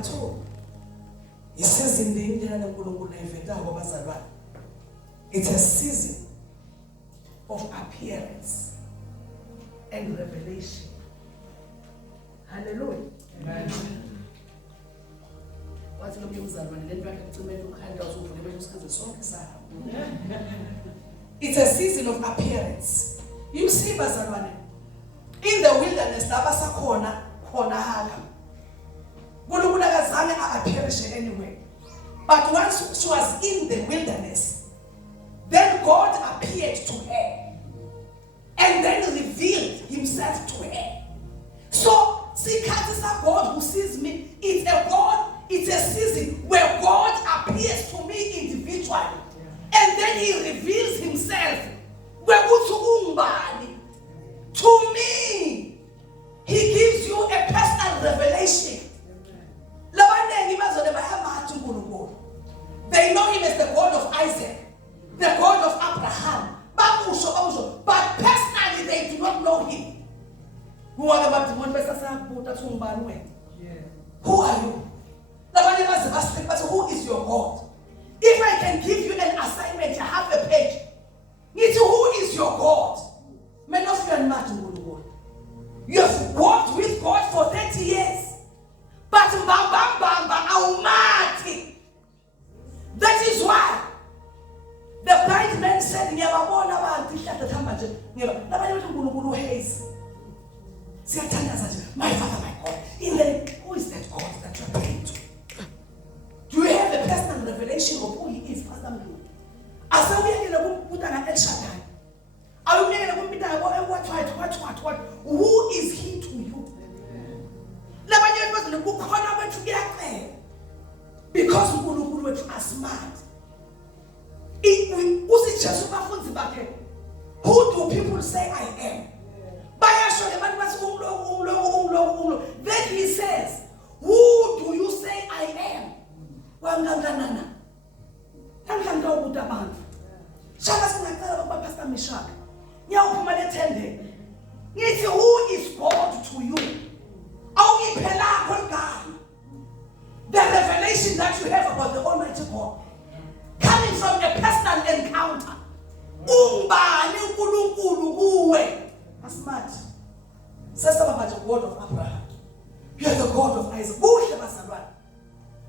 Number 2, he says in the Indian it's a season of appearance and revelation. Hallelujah. Amen. It's a season of appearance. You see, bazalwane, in the wilderness, labasa khona haga. Nkulunkulu akazange appear anywhere. But once she was in the wilderness, then God appeared to her and then revealed himself to her. So, see, God who sees me, it's a season where God appears to me individually. And then he reveals himself. To me, he gives you a personal revelation. They know him as the God of Isaac, the God of Abraham. But personally, they do not know him. Who are you? Who is your God? If I can give you an assignment, you have a page. It's who is your God? Men of you and God. You have walked with God for 30 years. But that is why the blind man said, my Father, my God. Who is that God that you are praying to? Do you have a personal revelation of who he is, Pastor Mlu? Who is he to you? Because we are smart. Who do people say I am? Then he says, who do you say I am? Who is God to you? The revelation that you have about the Almighty God coming from a personal encounter. Smart. Says about the God of Abraham. You are the God of Isaac.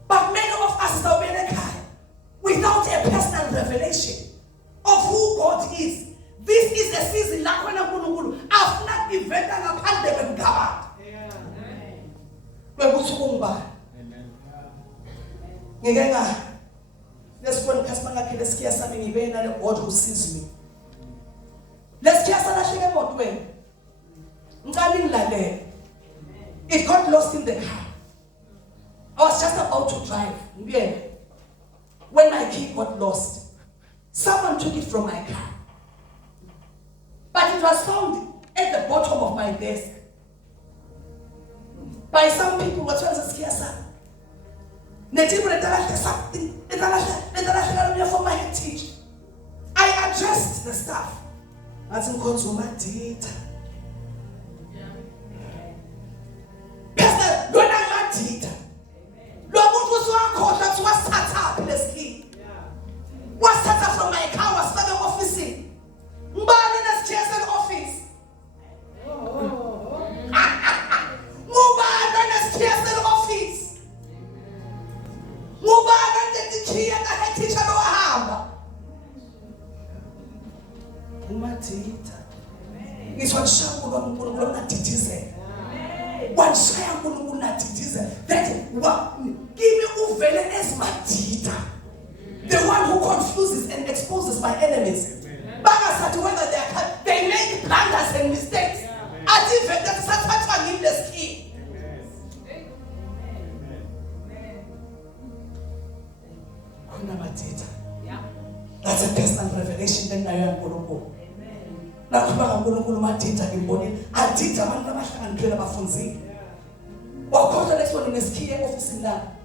But many of us are without a personal revelation of who God is. This is a season like when I've not invented a pandemic God. Let's go and let's hear something even the God who sees me. Let's hear something about when it got lost in the car. I was just about to drive. When my key got lost, someone took it from my car. But it was found at the bottom of my desk. By some people who were trying to scare some. For my heritage. I addressed the staff as in consumer data. What's that from my car was started officing. Office. Office. It's what Shangu not teaches. One Shangu not teaches. That what give me uvele as matita. The one who confuses and exposes my enemies. Whether they make blunders and mistakes. I even that such in the skin. That's a personal revelation. Then I am going to go. Now, I'm going to go to my teacher in body. I teach a man and train about Fonzi. What caught the next one in the ski office in that?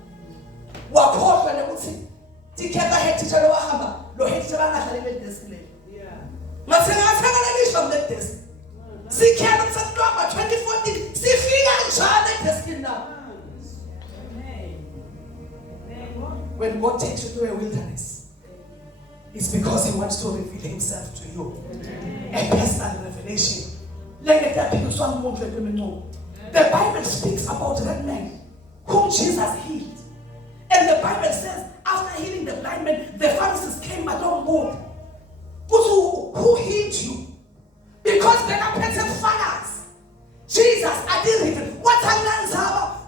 What caught when I would say, teacher, I had teacher, no head to run at the display. Nothing else from that test. See, Canada 2014. See, figure and child like this now. when God takes you through a wilderness, it's because He wants to reveal Himself to you. A personal revelation. The Bible speaks about that man whom Jesus healed. And the Bible says, after healing the blind man, the Pharisees came along board. Who healed you? Because they are present fathers. Jesus, I didn't even what I learned,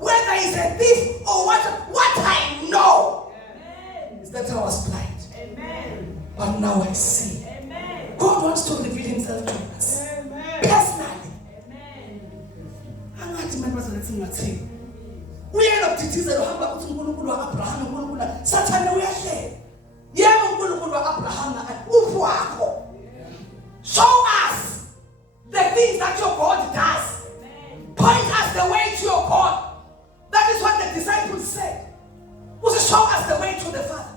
whether he's a thief or what I know. Amen. Is that I was blind. Amen. But now I see. Amen. God wants to reveal Himself to us. Amen. Personally. Amen. I'm not even going to say we end up teaching the Abraham, Satan, we are here. Abraham, show us the things that your God does. Amen. Point us the way to your God. That is what the disciples said. Show us the way to the Father.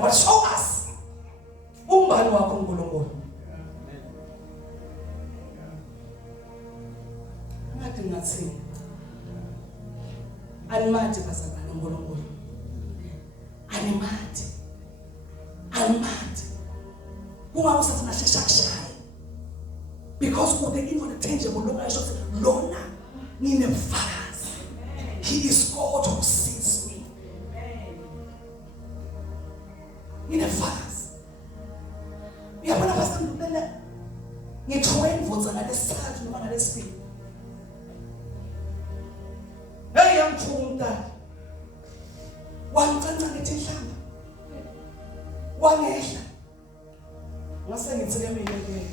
But show us. Animati bazalwane uNkulunkulu. Animati. Uma usafuna sheshakshaya. Because of the intangible Lona nginefakazi. He is God who sees me. Nginefakazi. Uyabona basandulele. Ngithowe imvunza ngalesithathu noma ngalesibili. Hey, I'm too one thing to tell one nation. What's the name of it?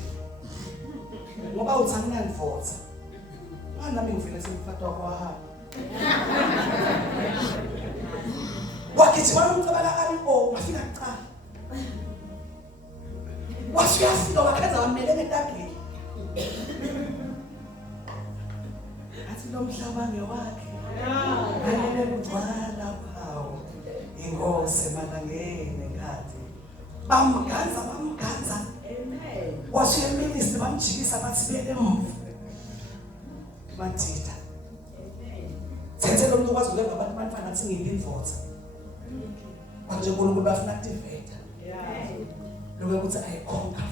What about Tangan Force? I'm not being finished with Fatoa. What is one of the animal? I feel like that. What's your feel of a cat? I'm made it that way. I don't have your work. Ingozi malangene ngathi bamganza amen wasiyemilisi bamjikisa bathi beke emuva bathitha thethe lo muntu kwazi ulenga abantu bafana athi ngiyindvodza manje uNkulunkulu bafuna activate lokho ukuthi I conquer